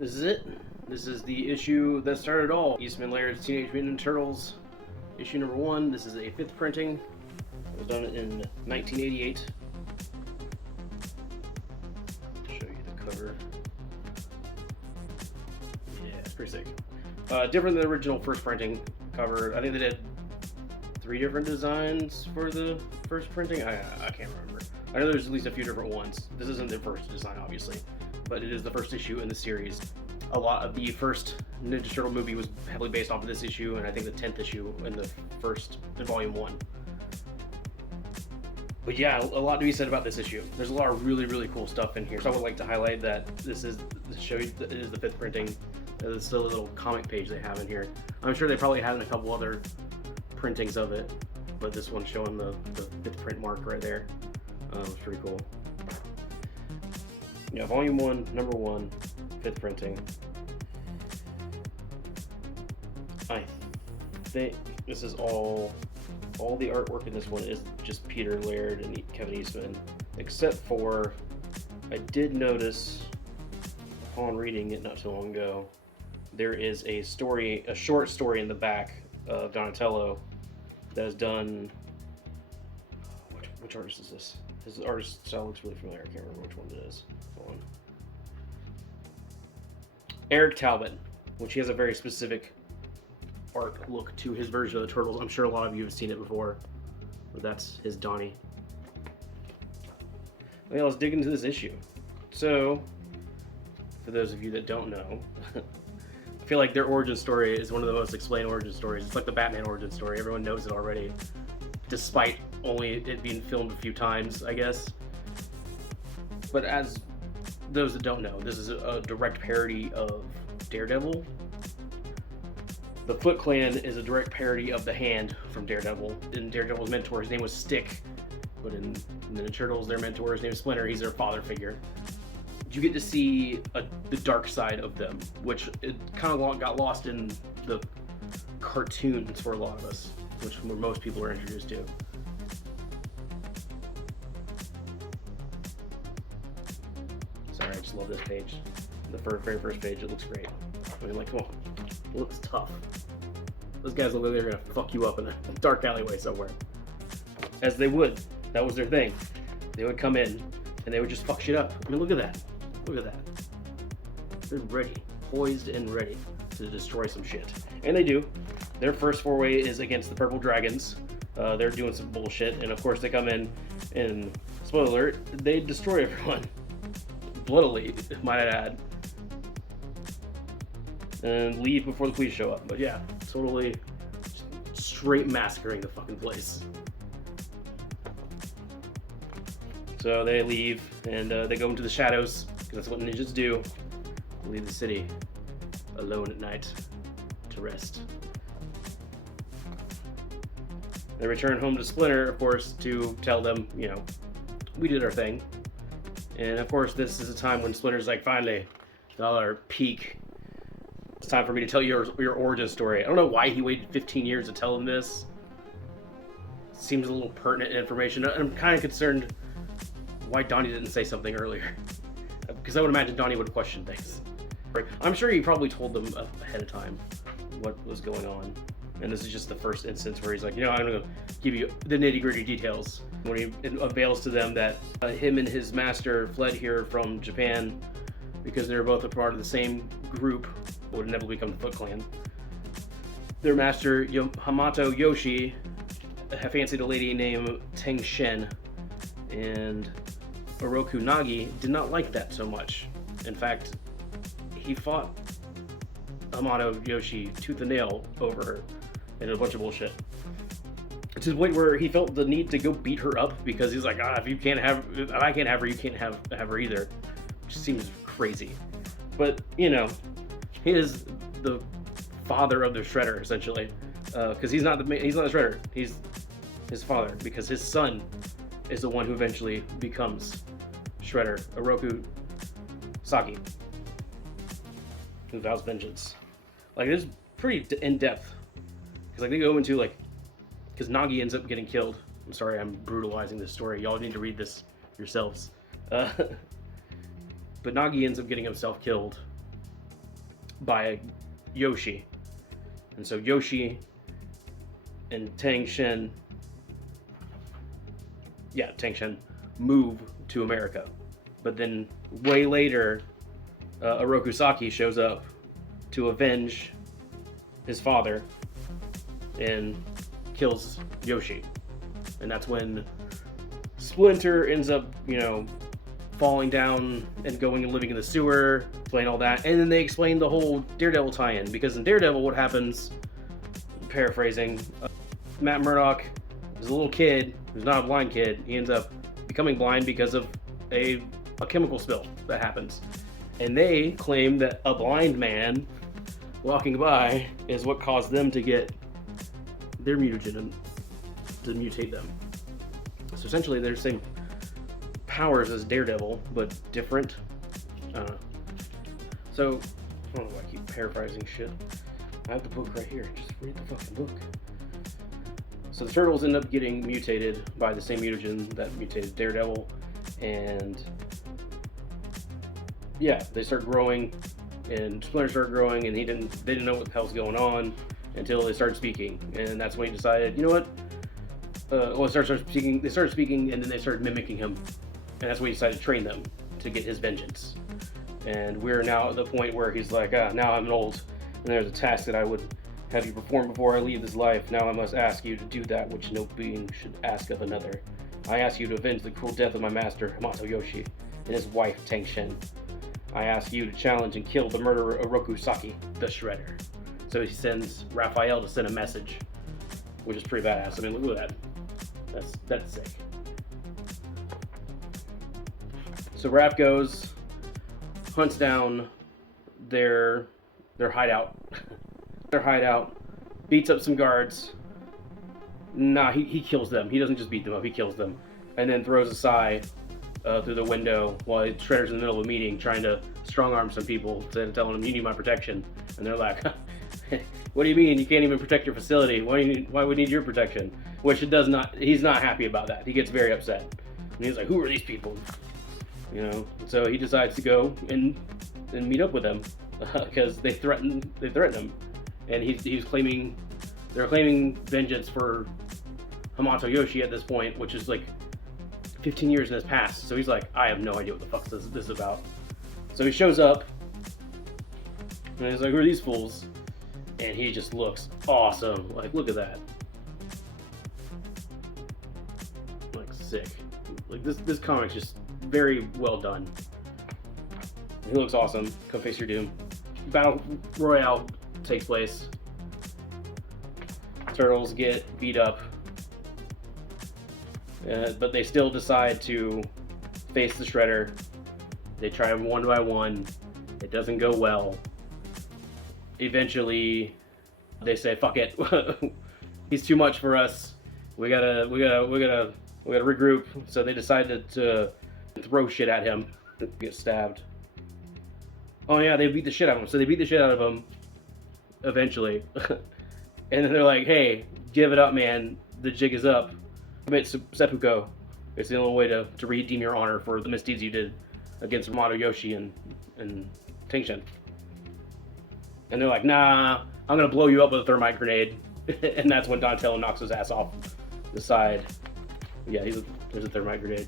This is it. This is the issue that started it all. Eastman Laird's Teenage Mutant Ninja Turtles, issue number 1. This is a 5th printing. It was done in 1988. Show you the cover. Yeah, it's pretty sick. Different than the original first printing cover. I think they did 3 different designs for the first printing. I can't remember. I know there's at least a few different ones. This isn't their first design, obviously, but it is the first issue in the series. A lot of the first Ninja Turtle movie was heavily based off of this issue, and I think the 10th issue in volume 1. But yeah, a lot to be said about this issue. There's a lot of really, really cool stuff in here. So I would like to highlight that this is to show you that it is the 5th printing. There's still a little comic page they have in here. I'm sure they probably had a couple other printings of it, but this one's showing the 5th print mark right there. It's pretty cool. Yeah, volume 1, number 1, 5th printing. I think this is all the artwork in this one is just Peter Laird and Kevin Eastman, except for I did notice upon reading it not too long ago, there is a short story in the back of Donatello that is done. Which artist is this? His artist style looks really familiar. I can't remember which one it is. Hold on. Eric Talbot, which he has a very specific art look to his version of the Turtles. I'm sure a lot of you have seen it before, but that's his Donnie. Okay, let's dig into this issue. So, for those of you that don't know, I feel like their origin story is one of the most explained origin stories. It's like the Batman origin story. Everyone knows it already, despite only it being filmed a few times, I guess. But as those that don't know, this is a direct parody of Daredevil. The Foot Clan is a direct parody of the Hand from Daredevil. In Daredevil's mentor, his name was Stick, but in the Turtles, their mentor, his name is Splinter. He's their father figure. You get to see the dark side of them, which it kind of got lost in the cartoons for a lot of us, which where most people are introduced to. Sorry, I just love this page. The very first page, it looks great. I mean, like, oh, it looks tough. Those guys look like they're gonna fuck you up in a dark alleyway somewhere. As they would. That was their thing. They would come in and they would just fuck shit up. I mean, look at that. Look at that. They're ready, poised and ready to destroy some shit. And they do. Their first foray is against the Purple Dragons. They're doing some bullshit, and of course they come in and, spoiler alert, they destroy everyone. Bloodily, might I add. And leave before the police show up. But yeah, totally straight massacring the fucking place. So they leave, and they go into the shadows, because that's what ninjas do. They leave the city alone at night to rest. They return home to Splinter, of course, to tell them, you know, we did our thing. And of course, this is a time when Splinter's like, finally, got our peak. It's time for me to tell you your origin story. I don't know why he waited 15 years to tell them this. Seems a little pertinent information. I'm kind of concerned why Donnie didn't say something earlier. Because I would imagine Donnie would question things. I'm sure he probably told them ahead of time what was going on. And this is just the first instance where he's like, you know, I'm going to give you the nitty-gritty details. When he unveils to them that him and his master fled here from Japan because they were both a part of the same group, would never become the Foot Clan. Their master, Hamato Yoshi, fancied a lady named Teng Shen, and Oroku Nagi did not like that so much. In fact, he fought Hamato Yoshi tooth and nail over her and a bunch of bullshit. To the point where he felt the need to go beat her up because he's like, if I can't have her, you can't have her either. Which seems crazy. But, you know, he is the father of the Shredder, essentially. Because he's not the Shredder. He's his father, because his son is the one who eventually becomes Shredder, Oroku Saki, who vows vengeance. Like, it is pretty in-depth. Because, like, they go into, like, because Nagi ends up getting killed. I'm sorry, I'm brutalizing this story. Y'all need to read this yourselves. But Nagi ends up getting himself killed by Yoshi. And so Yoshi and Tang Shen move to America. But then way later, Oroku Saki shows up to avenge his father and kills Yoshi. And that's when Splinter ends up, falling down and going and living in the sewer, explain all that. And then they explain the whole Daredevil tie-in, because in Daredevil what happens, paraphrasing, Matt Murdock is a little kid who's not a blind kid. He ends up becoming blind because of a chemical spill that happens. And they claim that a blind man walking by is what caused them to get their mutagen and to mutate them. So essentially they're the same powers as Daredevil, but different. So, I don't know why I keep paraphrasing shit. I have the book right here. Just read the fucking book. So the Turtles end up getting mutated by the same mutagen that mutated Daredevil, and yeah, they start growing, and Splinter started growing, and they didn't know what the hell's going on until they started speaking, and that's when he decided, you know what? They started speaking, and then they started mimicking him, and that's when he decided to train them to get his vengeance. And we're now at the point where he's like, now I'm old, and there's a task that I would have you perform before I leave this life. Now I must ask you to do that which no being should ask of another. I ask you to avenge the cruel death of my master, Hamato Yoshi, and his wife, Tang Shen. I ask you to challenge and kill the murderer Oroku Saki, the Shredder. So he sends Raphael to send a message, which is pretty badass. I mean, look at that. That's sick. So Raph goes, hunts down their hideout. Their hideout, beats up some guards. Nah, he kills them. He doesn't just beat them up, he kills them. And then throws a sigh through the window while Shredder's in the middle of a meeting trying to strong-arm some people, telling them, you need my protection. And they're like, what do you mean? You can't even protect your facility. Why would we need your protection? Which he's not happy about that. He gets very upset. And he's like, who are these people? So he decides to go and meet up with them because they threatened him. And they're claiming vengeance for Hamato Yoshi at this point, which is like 15 years in his past. So he's like, I have no idea what the fuck this is about. So he shows up, and he's like, who are these fools? And he just looks awesome. Like, look at that. Like, sick. Like, this comic's just very well done. He looks awesome. Come face your doom. Battle Royale takes place. Turtles get beat up, but they still decide to face the Shredder. They try them one by one. It doesn't go well. Eventually, they say, "Fuck it, he's too much for us. We gotta regroup." So they decided to throw shit at him. Get stabbed. Oh yeah, they beat the shit out of him. So they beat the shit out of him. Eventually, and then they're like, "Hey, give it up, man. The jig is up. Commit seppuku. It's the only way to redeem your honor for the misdeeds you did against Hamato Yoshi and Tang Shen." And they're like, "Nah, I'm gonna blow you up with a thermite grenade." And that's when Donatello knocks his ass off the side. Yeah, there's a thermite grenade.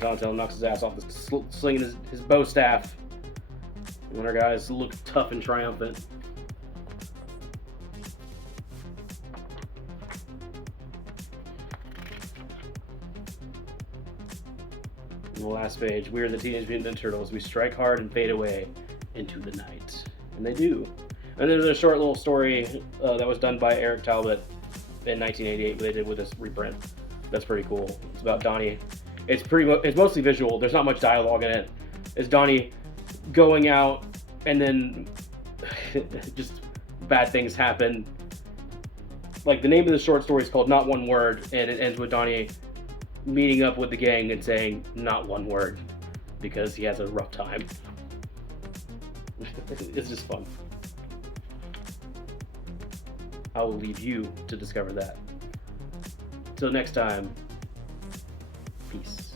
Donatello knocks his ass off, slinging his bow staff. And our guys look tough and triumphant. On the last page, we are the Teenage Mutant Ninja Turtles. We strike hard and fade away into the night. And they do. And there's a short little story that was done by Eric Talbot in 1988 they did with this reprint. That's pretty cool. It's about Donnie. It's mostly visual. There's not much dialogue in it. It's Donnie going out and then just bad things happen. Like, the name of the short story is called Not One Word, and it ends with Donnie meeting up with the gang and saying not one word because he has a rough time. It's just fun. I will leave you to discover that. Till next time, peace.